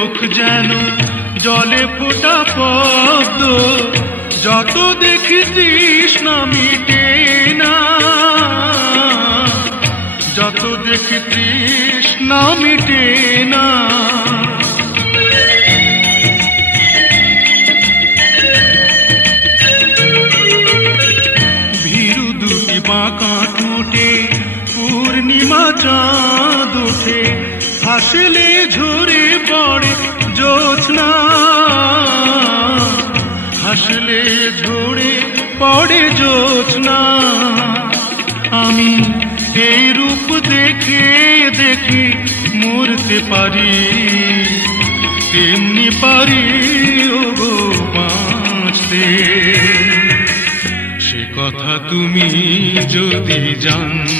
চোখ যেন জলে ফোটা পদ্ম। যত দেখি তৃষ্ণা মিটে না। যত দেখি তৃষ্ণা মিটে না। ভীরু বাঁকা টুটে পূর্ণিমা চাঁদ ওঠে। হাসলে ঝরে পড়ে জোছনা হাসলে ঝরে পড়ে জোছনা আমি এই রূপ দেখে দেখে মরতে পারি। তেমনি পারি ও গো বাঁচতে। সে কথা তুমি যদি জানতে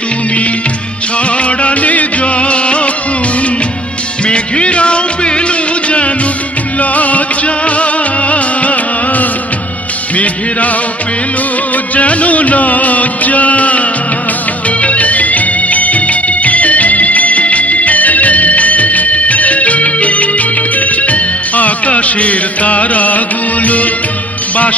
তুমি ছড়ালে যখন মেঘেরাও পেল যেন লজ্জা। মেঘেরাও পেল যেন লজ্জা।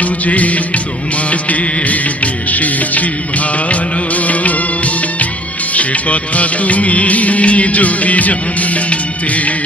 কত তোমাকে বেসেছি ভালো। সে কথা তুমি যদি জানতে